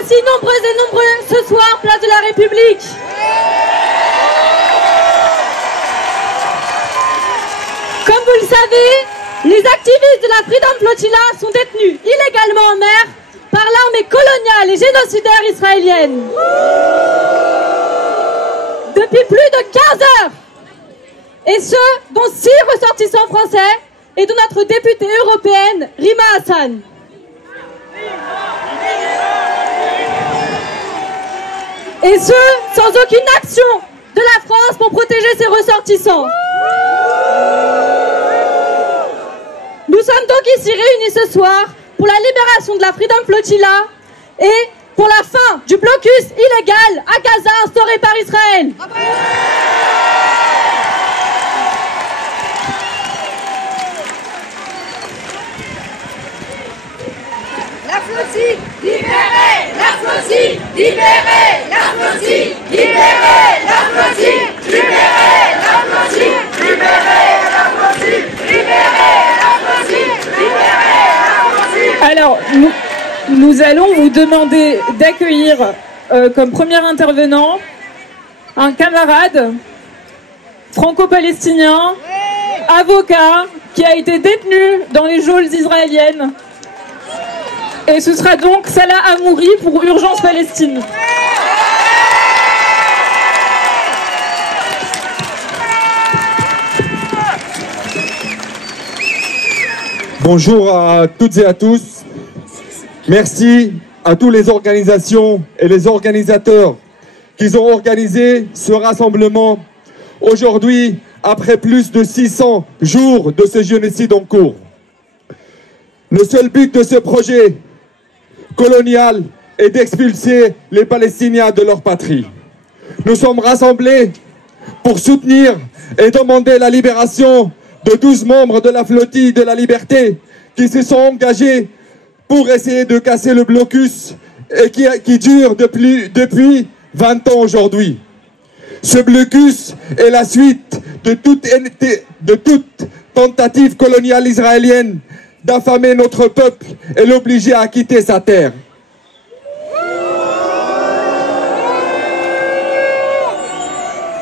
aussi nombreuses et nombreux ce soir, place de la République. Comme vous le savez, les activistes de la Freedom Flotilla sont détenus illégalement en mer par l'armée coloniale et génocidaire israélienne. Depuis plus de 15 heures. Et ce, dont 6 ressortissants français et dont notre députée européenne, Rima Hassan. Et ce, sans aucune action de la France pour protéger ses ressortissants. Nous sommes donc ici réunis ce soir pour la libération de la Freedom Flotilla et pour la fin du blocus illégal à Gaza instauré par Israël. La flottille libérée, la flottille libérée, la flottille libérée, la flottille libérée, la flottille libérée, la flottille libérée, la flottille libérée, la flottille. Alors, nous allons vous demander d'accueillir comme premier intervenant un camarade franco-palestinien, avocat, qui a été détenu dans les geôles israéliennes. Et ce sera donc Salah Hamouri pour Urgence Palestine. Bonjour à toutes et à tous. Merci à toutes les organisations et les organisateurs qui ont organisé ce rassemblement aujourd'hui après plus de 600 jours de ce génocide en cours. Le seul but de ce projet colonial est d'expulser les Palestiniens de leur patrie. Nous sommes rassemblés pour soutenir et demander la libération de 12 membres de la flottille de la liberté qui se sont engagés pour essayer de casser le blocus et qui dure depuis 20 ans aujourd'hui. Ce blocus est la suite de toute tentative coloniale israélienne d'affamer notre peuple et l'obliger à quitter sa terre.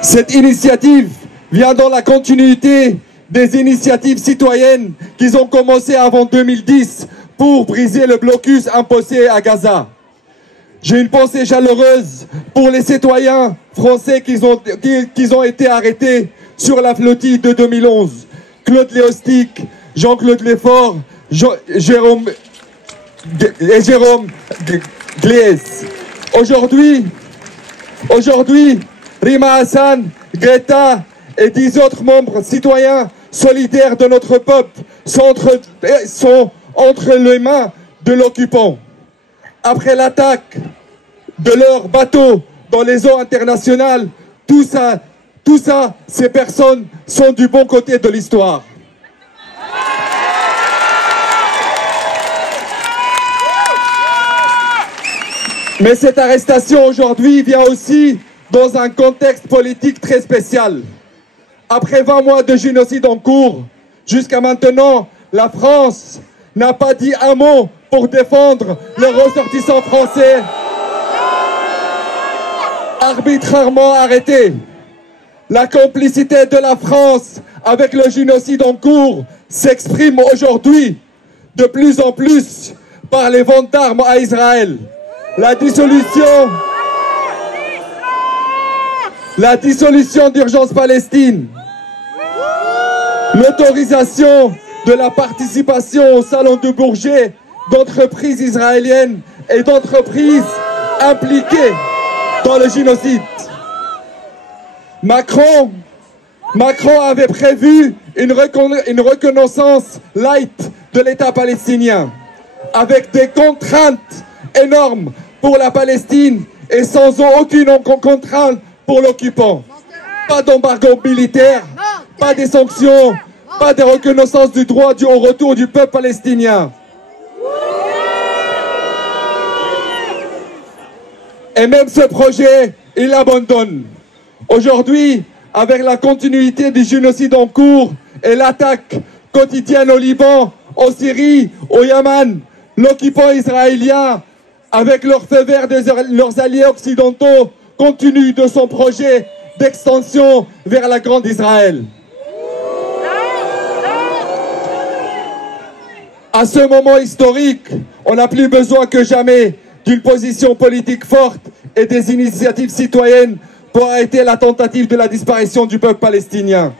Cette initiative vient dans la continuité des initiatives citoyennes qui ont commencé avant 2010 pour briser le blocus imposé à Gaza. J'ai une pensée chaleureuse pour les citoyens français qui ont été arrêtés sur la flottille de 2011. Claude Léostic, Jean-Claude Lefort, Jérôme Glaise. Aujourd'hui, Rima Hassan, Greta et 10 autres membres citoyens solidaires de notre peuple sont entre les mains de l'occupant. Après l'attaque de leurs bateaux dans les eaux internationales, tout ça, ces personnes sont du bon côté de l'histoire. Mais cette arrestation aujourd'hui vient aussi dans un contexte politique très spécial. Après 20 mois de génocide en cours, jusqu'à maintenant, la France n'a pas dit un mot pour défendre les ressortissants français arbitrairement arrêtés. La complicité de la France avec le génocide en cours s'exprime aujourd'hui de plus en plus par les ventes d'armes à Israël. La dissolution d'Urgence Palestine, l'autorisation de la participation au Salon de Bourget d'entreprises israéliennes et d'entreprises impliquées dans le génocide. Macron avait prévu une reconnaissance light de l'État palestinien, avec des contraintes énormes pour la Palestine et sans aucune contrainte pour l'occupant. Pas d'embargo militaire, pas de sanctions, pas de reconnaissance du droit au retour du peuple palestinien. Et même ce projet, il l'abandonne. Aujourd'hui, avec la continuité du génocide en cours et l'attaque quotidienne au Liban, en Syrie, au Yémen, l'occupant israélien avec leur feu vert de leurs alliés occidentaux, continue de son projet d'extension vers la Grande Israël. À ce moment historique, on n'a plus besoin que jamais d'une position politique forte et des initiatives citoyennes pour arrêter la tentative de la disparition du peuple palestinien.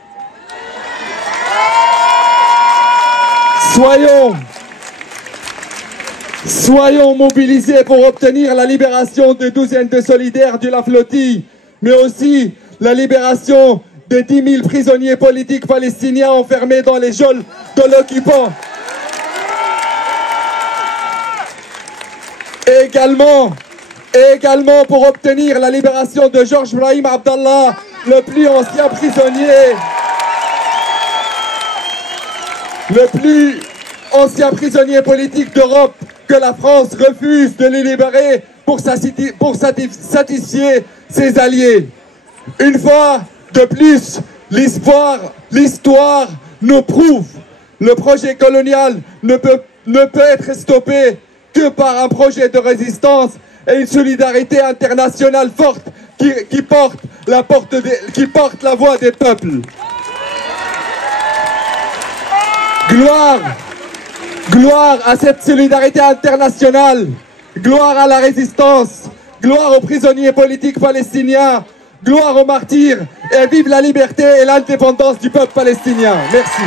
Soyons mobilisés pour obtenir la libération des douzaines de solidaires de la flottille, mais aussi la libération des 10 000 prisonniers politiques palestiniens enfermés dans les geôles de l'occupant. Et également pour obtenir la libération de Georges Brahim Abdallah, le plus ancien prisonnier politique d'Europe, que la France refuse de les libérer pour satisfier ses alliés. Une fois de plus, l'histoire nous prouve le projet colonial ne peut être stoppé que par un projet de résistance et une solidarité internationale forte qui porte la voix des peuples. Gloire à cette solidarité internationale, gloire à la résistance, gloire aux prisonniers politiques palestiniens, gloire aux martyrs, et vive la liberté et l'indépendance du peuple palestinien. Merci.